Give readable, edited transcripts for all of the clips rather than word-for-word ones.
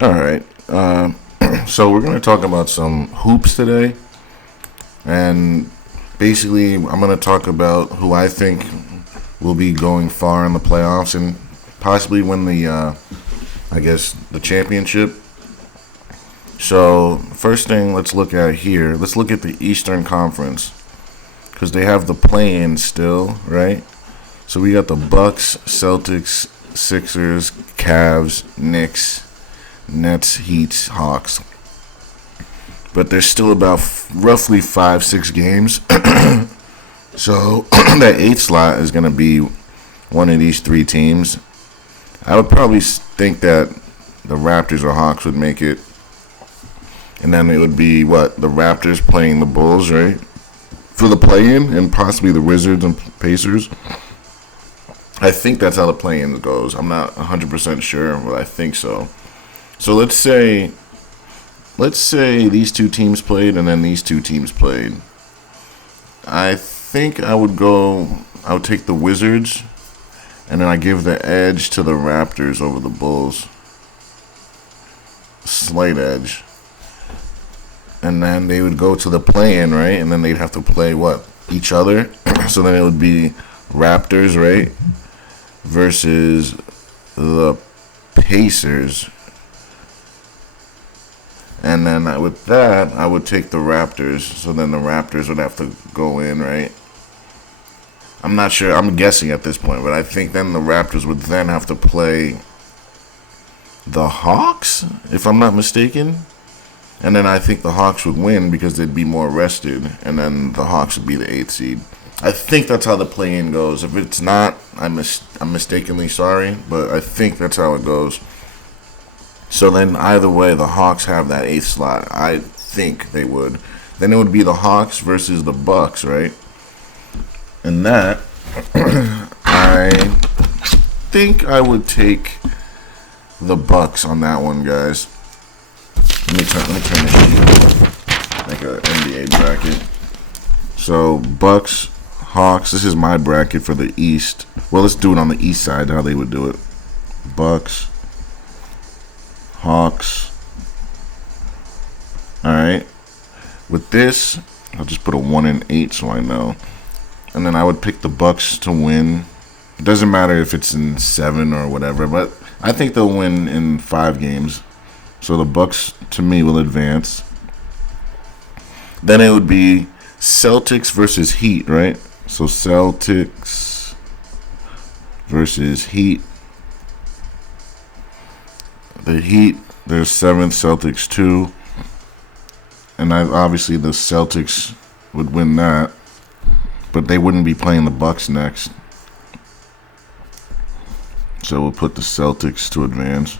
All right. So we're going to talk about some hoops today, and basically, I'm going to talk about who I think will be going far in the playoffs and possibly win I guess, the championship. So first thing, let's look at here. Let's look at the Eastern Conference because they have the play-in still, right? So we got the Bucks, Celtics, Sixers, Cavs, Knicks, Nets, Heat, Hawks. But there's still about roughly 5, 6 games. So that eighth slot is going to be one of these three teams. I would probably think that the Raptors or Hawks would make it. And then it would be what? The Raptors playing the Bulls, right? For the play-in, and possibly the Wizards and Pacers. I think that's how the play-in goes. I'm not 100% sure, but I think so. So let's say these two teams played and then these two teams played. I think I would take the Wizards and then I give the edge to the Raptors over the Bulls. Slight edge. And then they would go to the play-in, right? And then they'd have to play what? Each other. So then it would be Raptors, right? Versus the Pacers. And then with that, I would take the Raptors. So then the Raptors would have to go in, right? I'm not sure. I'm guessing at this point, but I think then the Raptors would then have to play the Hawks, if I'm not mistaken. And then I think the Hawks would win because they'd be more rested, and then the Hawks would be the 8th seed. I think that's how the play-in goes. If it's not, I'm mistakenly sorry, but I think that's how it goes. So then either way, the Hawks have that 8th slot. I think they would. Then it would be the Hawks versus the Bucks, right? And that, I think I would take the Bucks on that one, guys. Let me turn this sheet. Make an NBA bracket. So Bucks, Hawks. This is my bracket for the East. Well, let's do it on the East side. How they would do it. Bucks, Hawks. All right. With this, I'll just put a 1 and 8 so I know. And then I would pick the Bucks to win. It doesn't matter if it's in 7 or whatever, but I think they'll win in 5 games. So the Bucks, to me, will advance. Then it would be Celtics versus Heat, right? So Celtics versus Heat. The Heat, they're 7th, Celtics 2. And obviously the Celtics would win that. But they wouldn't be playing the Bucks next. So we'll put the Celtics to advance.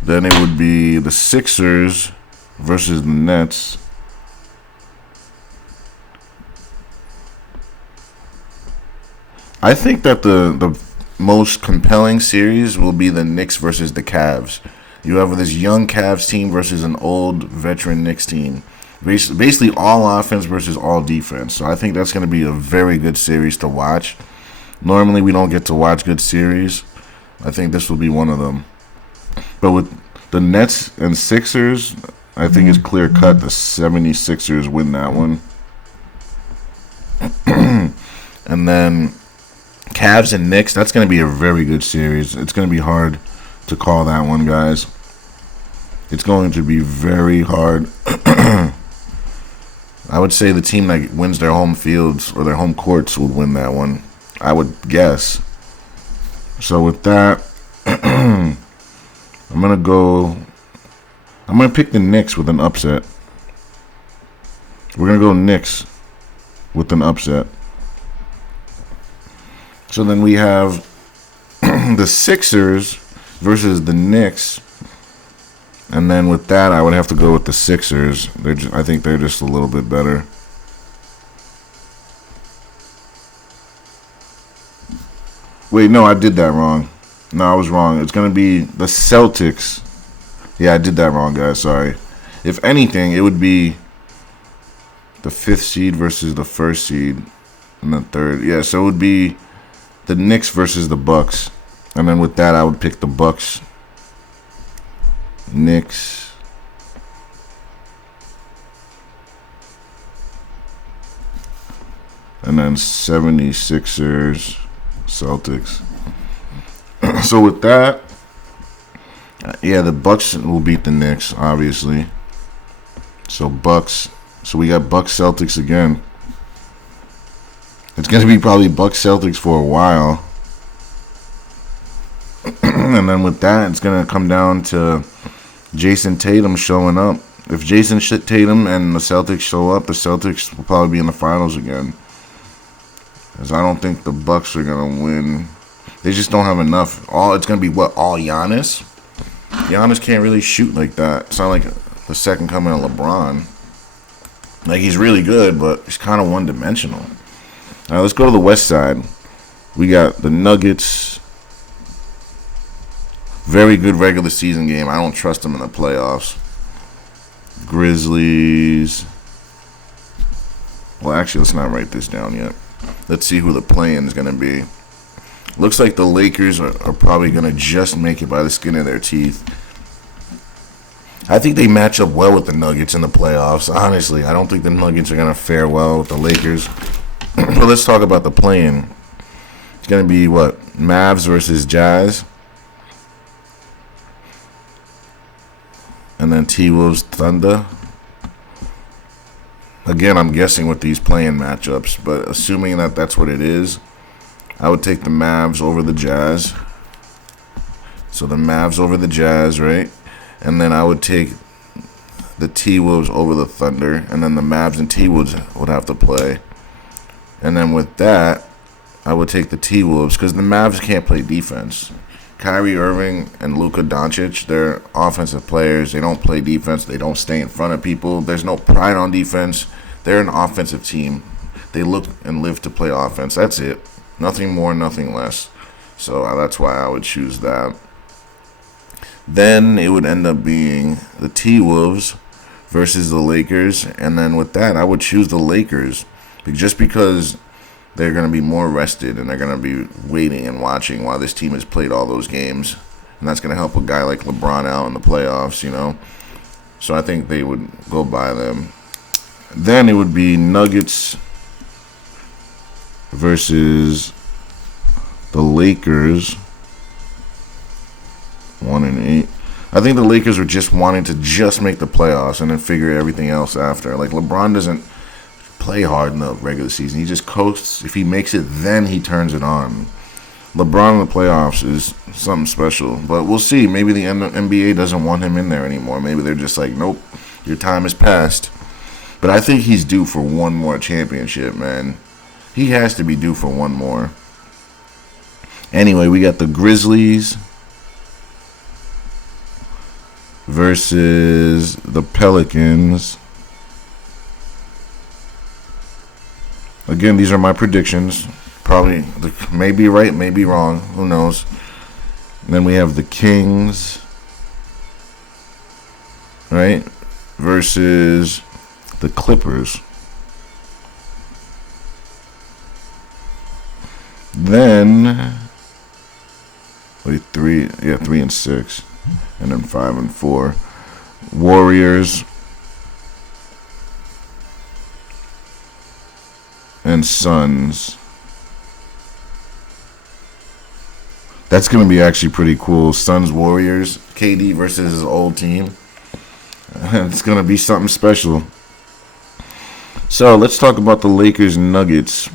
Then it would be the Sixers versus the Nets. I think that the most compelling series will be the Knicks versus the Cavs. You have this young Cavs team versus an old veteran Knicks team. Basically all offense versus all defense. So I think that's going to be a very good series to watch. Normally we don't get to watch good series. I think this will be one of them. But with the Nets and Sixers, I think it's clear cut the 76ers win that one. And then Cavs and Knicks, that's going to be a very good series. It's going to be hard to call that one, guys. It's going to be very hard. I would say the team that wins their home fields or their home courts will win that one. I would guess. So with that, I'm going to pick the Knicks with an upset. We're going to go Knicks with an upset. So then we have the Sixers versus the Knicks. And then with that, I would have to go with the Sixers. I think they're just a little bit better. Wait, no, I did that wrong. No, I was wrong. It's going to be the Celtics. Yeah, I did that wrong, guys. Sorry. If anything, it would be the 5th seed versus the 1st seed and the 3rd. Yeah, so it would be the Knicks versus the Bucks. And then with that, I would pick the Bucks Knicks. And then 76ers, Celtics. So with that, yeah, the Bucks will beat the Knicks, obviously. So Bucks. So we got Bucks Celtics again. It's going to be probably Bucks Celtics for a while. And then with that, it's going to come down to Jason Tatum showing up. If Jason Tatum and the Celtics show up, the Celtics will probably be in the finals again. Because I don't think the Bucks are going to win. They just don't have enough. It's going to be all Giannis? Giannis can't really shoot like that. It's not like the second coming of LeBron. Like, he's really good, but he's kind of one-dimensional. All right, let's go to the West side. We got the Nuggets. Very good regular season game. I don't trust them in the playoffs. Grizzlies. Well, actually, let's not write this down yet. Let's see who the play-in is going to be. Looks like the Lakers are probably going to just make it by the skin of their teeth. I think they match up well with the Nuggets in the playoffs. Honestly, I don't think the Nuggets are going to fare well with the Lakers. But let's talk about the play-in. It's going to be, Mavs versus Jazz. And then T-Wolves Thunder. Again, I'm guessing with these play-in matchups. But assuming that that's what it is, I would take the Mavs over the Jazz. So the Mavs over the Jazz, right? And then I would take the T-Wolves over the Thunder. And then the Mavs and T-Wolves would have to play. And then with that, I would take the T-Wolves because the Mavs can't play defense. Kyrie Irving and Luka Doncic, they're offensive players. They don't play defense. They don't stay in front of people. There's no pride on defense. They're an offensive team. They look and live to play offense. That's it. Nothing more, nothing less. So that's why I would choose that. Then it would end up being the T-Wolves versus the Lakers. And then with that, I would choose the Lakers. Just because they're going to be more rested and they're going to be waiting and watching while this team has played all those games. And that's going to help a guy like LeBron out in the playoffs, So I think they would go by them. Then it would be Nuggets versus the Lakers. 1-8. I think the Lakers are just wanting to just make the playoffs and then figure everything else after. Like, LeBron doesn't play hard in the regular season. He just coasts. If he makes it, then he turns it on. LeBron in the playoffs is something special. But we'll see. Maybe the NBA doesn't want him in there anymore. Maybe they're just like, nope, your time is past. But I think he's due for one more championship, man. He has to be due for one more. Anyway, we got the Grizzlies versus the Pelicans. Again, these are my predictions. Probably, may be right, may be wrong. Who knows? And then we have the Kings, right, versus the Clippers. Then, 3 and 6, and then 5 and 4. Warriors and Suns. That's going to be actually pretty cool. Suns Warriors, KD versus his old team. It's going to be something special. So let's talk about the Lakers Nuggets.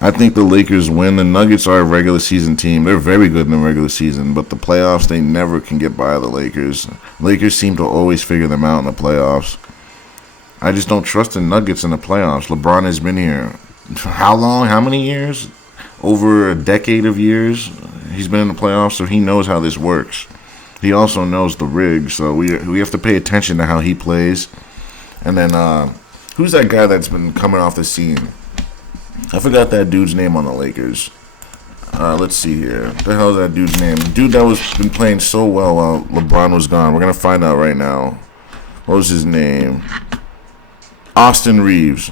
I think the Lakers win. The Nuggets are a regular season team. They're very good in the regular season, but the playoffs, they never can get by the Lakers. Lakers seem to always figure them out in the playoffs. I just don't trust the Nuggets in the playoffs. LeBron has been here. How long? How many years? Over a decade of years. He's been in the playoffs, so he knows how this works. He also knows the rig, so we have to pay attention to how he plays. And then, who's that guy that's been coming off the scene? I forgot that dude's name on the Lakers. Let's see here. What the hell is that dude's name? Dude that was been playing so well while LeBron was gone. We're going to find out right now. What was his name? Austin Reeves.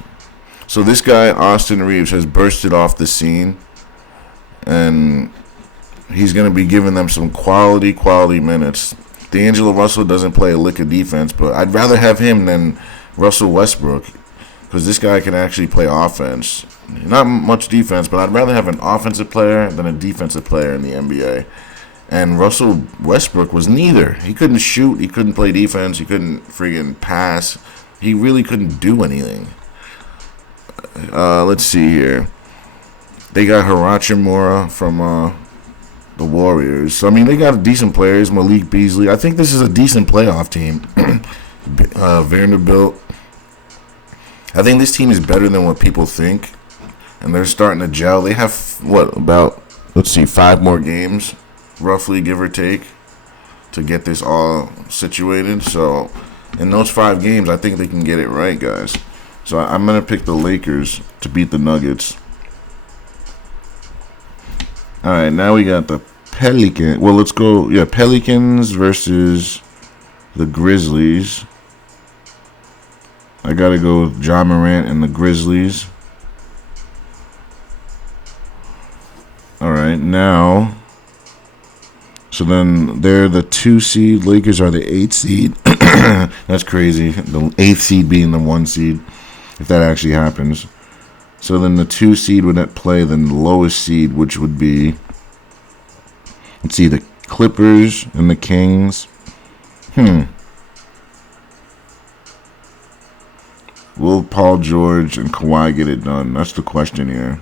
So this guy, Austin Reeves, has bursted off the scene. And he's going to be giving them some quality minutes. D'Angelo Russell doesn't play a lick of defense, but I'd rather have him than Russell Westbrook because this guy can actually play offense. Not much defense, but I'd rather have an offensive player than a defensive player in the NBA. And Russell Westbrook was neither. He couldn't shoot, he couldn't play defense, he couldn't friggin' pass. He really couldn't do anything. Let's see here. They got Hachimura from the Warriors. So, I mean, they got decent players. Malik Beasley. I think this is a decent playoff team. Vanderbilt. I think this team is better than what people think. And they're starting to gel. They have, 5 more games, roughly, give or take, to get this all situated. So, in those 5 games, I think they can get it right, guys. So, I'm going to pick the Lakers to beat the Nuggets. All right, now we got the Pelicans. Well, let's go. Yeah, Pelicans versus the Grizzlies. I got to go with Ja Morant and the Grizzlies. All right, now. So then they're the 2 seed. Lakers are the 8 seed. That's crazy. The 8th seed being the 1 seed, if that actually happens. So then the 2 seed would play the lowest seed, which would be, let's see, the Clippers and the Kings. Will Paul George and Kawhi get it done? That's the question here.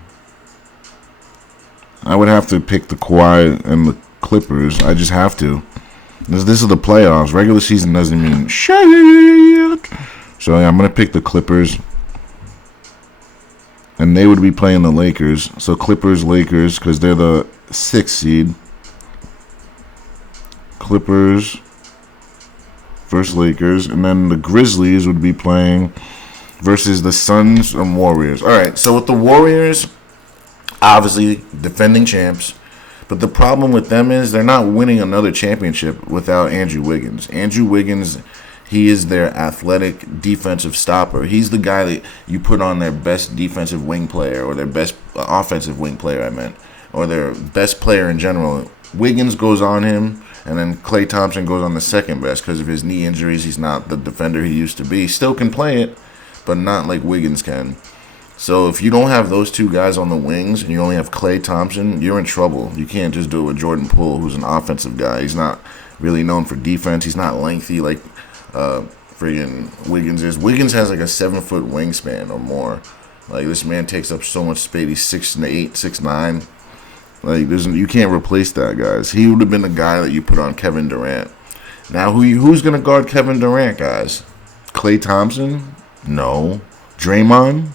I would have to pick the Kawhi and the Clippers. I just have to. This is the playoffs. Regular season doesn't mean shit. So yeah, I'm going to pick the Clippers. And they would be playing the Lakers. So Clippers, Lakers, because they're the 6th seed. Clippers versus Lakers. And then the Grizzlies would be playing versus the Suns and Warriors. All right, so with the Warriors, obviously defending champs. But the problem with them is they're not winning another championship without Andrew Wiggins. Andrew Wiggins, he is their athletic defensive stopper. He's the guy that you put on their best defensive wing player or their best offensive wing player, or their best player in general. Wiggins goes on him, and then Klay Thompson goes on the second best because of his knee injuries. He's not the defender he used to be. He still can play it, but not like Wiggins can. So if you don't have those 2 guys on the wings and you only have Klay Thompson, you're in trouble. You can't just do it with Jordan Poole, who's an offensive guy. He's not really known for defense. He's not lengthy like friggin' Wiggins is. Wiggins has like a 7-foot wingspan or more. Like, this man takes up so much space. He's 6'8", 6'9". Like, you can't replace that, guys. He would have been the guy that you put on Kevin Durant. Now, who's gonna guard Kevin Durant, guys? Klay Thompson? No. Draymond?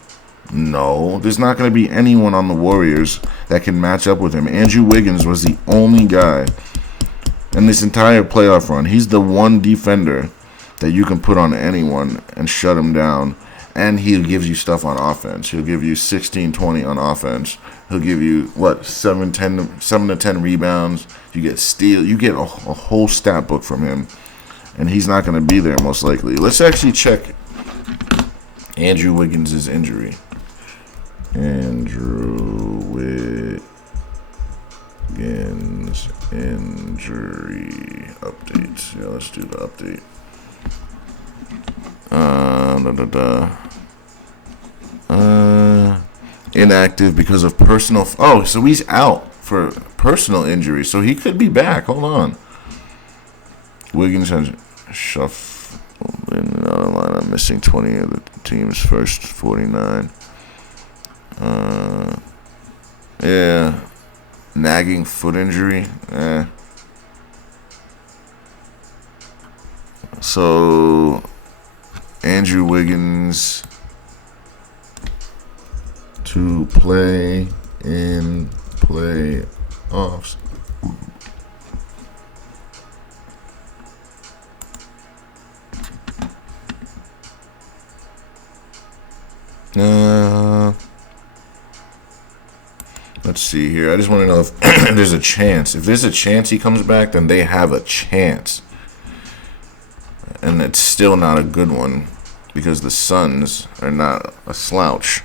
No. There's not going to be anyone on the Warriors that can match up with him. Andrew Wiggins was the only guy in this entire playoff run. He's the one defender that you can put on anyone and shut him down. And he gives you stuff on offense. He'll give you 16, 20 on offense. He'll give you, 7 to 10 rebounds. You get steal. You get a whole stat book from him. And he's not going to be there most likely. Let's actually check Andrew Wiggins' injury. Andrew Wiggins injury updates. Yeah, let's do the update. Inactive because of personal. So he's out for personal injury. So he could be back. Hold on. Wiggins has shuffled in another lineup, missing 20 of the team's first 49. Yeah. Nagging foot injury. So, Andrew Wiggins to play in playoffs. Let's see here. I just want to know if there's a chance. If there's a chance he comes back, then they have a chance. And it's still not a good one because the Suns are not a slouch.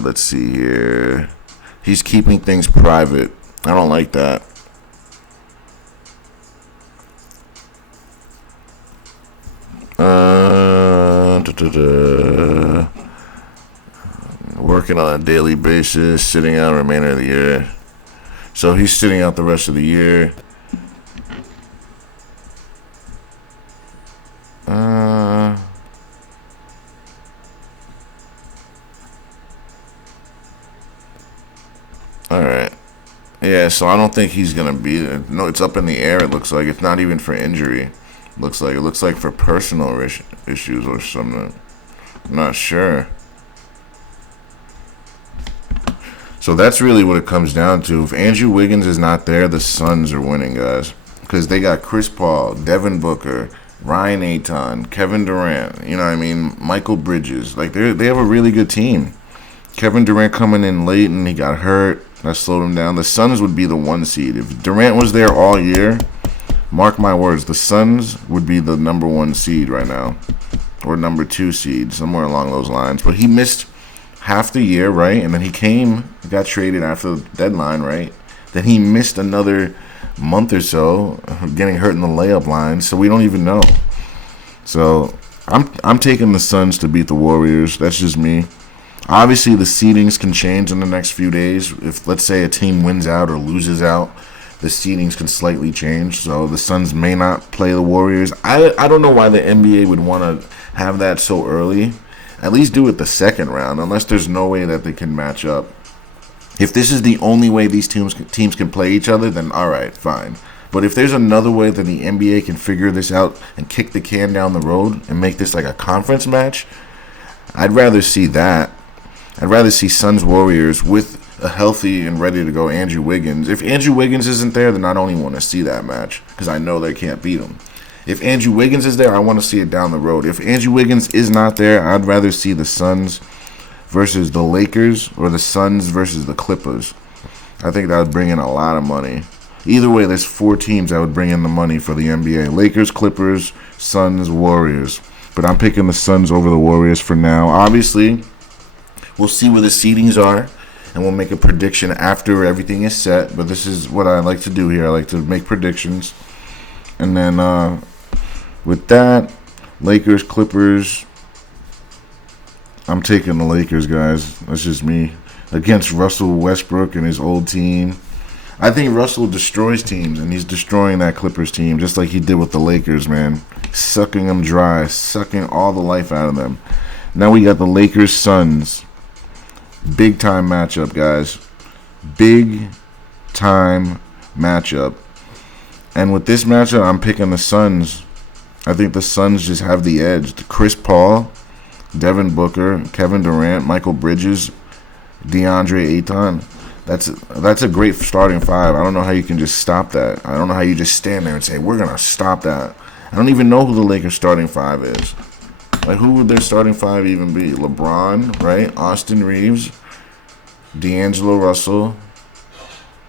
Let's see here. He's keeping things private I don't like that. Working on a daily basis, sitting out remainder of the year. So he's sitting out the rest of the year. All right. Yeah, so I don't think he's gonna be there. No, it's up in the air. It looks like it's not even for injury. It looks like for personal issues or something. I'm not sure. So that's really what it comes down to. If Andrew Wiggins is not there, the Suns are winning, guys, because they got Chris Paul, Devin Booker, Ryan Aiton, Kevin Durant. You know what I mean? Michael Bridges. Like they have a really good team. Kevin Durant coming in late and he got hurt. That slowed him down. The Suns would be the 1 seed. If Durant was there all year, mark my words, the Suns would be the number 1 seed right now. Or number 2 seed, somewhere along those lines. But he missed half the year, right? And then he got traded after the deadline, right? Then he missed another month or so, getting hurt in the layup line. So we don't even know. So I'm taking the Suns to beat the Warriors. That's just me. Obviously, the seedings can change in the next few days. If, let's say, a team wins out or loses out, the seedings can slightly change. So the Suns may not play the Warriors. I don't know why the NBA would want to have that so early. At least do it the second round, unless there's no way that they can match up. If this is the only way these teams can play each other, then all right, fine. But if there's another way that the NBA can figure this out and kick the can down the road and make this like a conference match, I'd rather see that. I'd rather see Suns Warriors with a healthy and ready to go Andrew Wiggins. If Andrew Wiggins isn't there, then I don't even want to see that match because I know they can't beat him. If Andrew Wiggins is there, I want to see it down the road. If Andrew Wiggins is not there, I'd rather see the Suns versus the Lakers or the Suns versus the Clippers. I think that would bring in a lot of money. Either way, there's 4 teams that would bring in the money for the NBA. Lakers, Clippers, Suns, Warriors. But I'm picking the Suns over the Warriors for now. Obviously, we'll see where the seedings are, and we'll make a prediction after everything is set. But this is what I like to do here. I like to make predictions. And then with that, Lakers, Clippers, I'm taking the Lakers, guys. That's just me. Against Russell Westbrook and his old team. I think Russell destroys teams, and he's destroying that Clippers team just like he did with the Lakers, man. Sucking them dry, sucking all the life out of them. Now we got the Lakers, Suns. Big time matchup, guys. Big time matchup. And with this matchup, I'm picking the Suns. I think the Suns just have the edge. Chris Paul, Devin Booker, Kevin Durant, Michael Bridges, DeAndre Ayton. That's a great starting 5. I don't know how you can just stop that. I don't know how you just stand there and say, we're going to stop that. I don't even know who the Lakers starting 5 is. Like, who would their starting 5 even be? LeBron, right? Austin Reeves, D'Angelo Russell.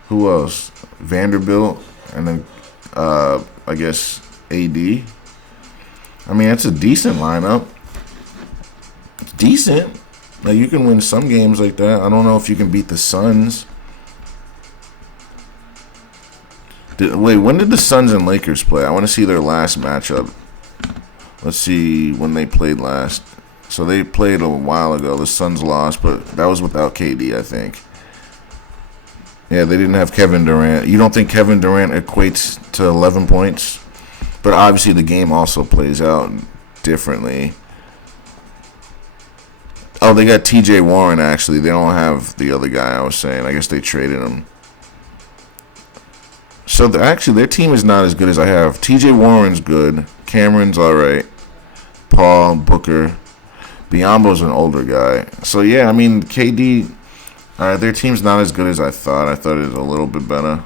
Who else? Vanderbilt, and then I guess AD. I mean, that's a decent lineup. It's decent. Like, you can win some games like that. I don't know if you can beat the Suns. Wait, when did the Suns and Lakers play? I want to see their last matchup. Let's see when they played last. So they played a while ago. The Suns lost, but that was without KD, I think. Yeah, they didn't have Kevin Durant. You don't think Kevin Durant equates to 11 points? But obviously the game also plays out differently. Oh, they got TJ Warren, actually. They don't have the other guy I was saying. I guess they traded him. So actually, their team is not as good as I have. TJ Warren's good. Cameron's all right. Paul, Booker. Biyombo's an older guy. So, yeah, I mean, KD, their team's not as good as I thought. I thought it was a little bit better.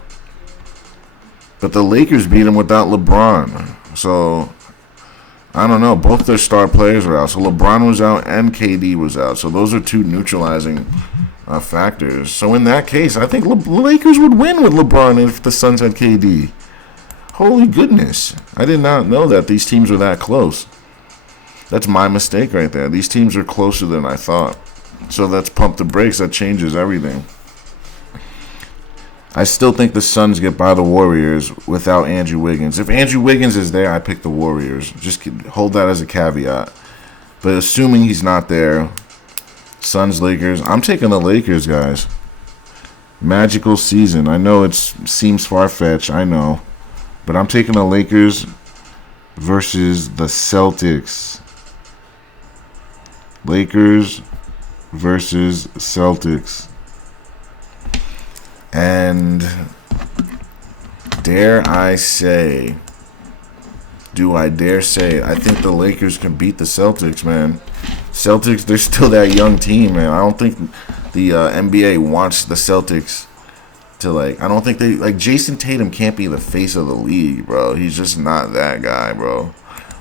But the Lakers beat them without LeBron. So, I don't know. Both their star players are out. So, LeBron was out and KD was out. So, those are 2 neutralizing factors. So, in that case, I think the Lakers would win with LeBron if the Suns had KD. Holy goodness. I did not know that these teams were that close. That's my mistake right there. These teams are closer than I thought. So let's pump the brakes. That changes everything. I still think the Suns get by the Warriors without Andrew Wiggins. If Andrew Wiggins is there, I pick the Warriors. Just hold that as a caveat. But assuming he's not there, Suns, Lakers, I'm taking the Lakers, guys. Magical season. I know it seems far-fetched, I know. But I'm taking the Lakers versus the Celtics. Lakers versus Celtics. And dare I say, do I dare say, I think the Lakers can beat the Celtics, man. Celtics, they're still that young team, man. I don't think the NBA wants the Celtics to, like, I don't think they, like, Jason Tatum can't be the face of the league, bro. He's just not that guy, bro.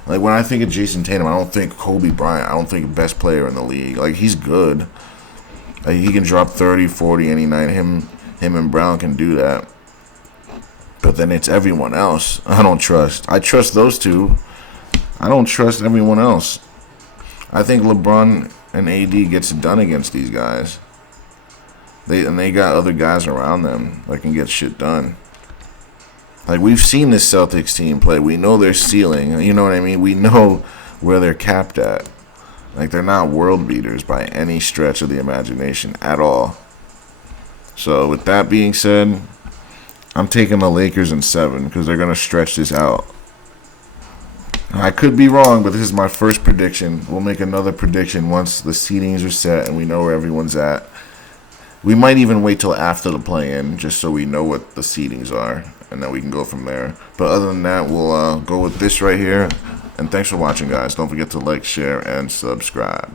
Like, when I think of Jason Tatum, I don't think Kobe Bryant. I don't think best player in the league. Like, he's good. Like, he can drop 30, 40 any night. Him and Brown can do that. But then it's everyone else I don't trust. I trust those two. I don't trust everyone else. I think LeBron and AD gets it done against these guys. They got other guys around them that can get shit done. Like, we've seen this Celtics team play. We know their ceiling. You know what I mean? We know where they're capped at. Like, they're not world beaters by any stretch of the imagination at all. So, with that being said, I'm taking the Lakers in 7 because they're going to stretch this out. I could be wrong, but this is my first prediction. We'll make another prediction once the seedings are set and we know where everyone's at. We might even wait till after the play-in just so we know what the seedings are, and then we can go from there. But other than that, we'll go with this right here. And thanks for watching, guys. Don't forget to like, share, and subscribe.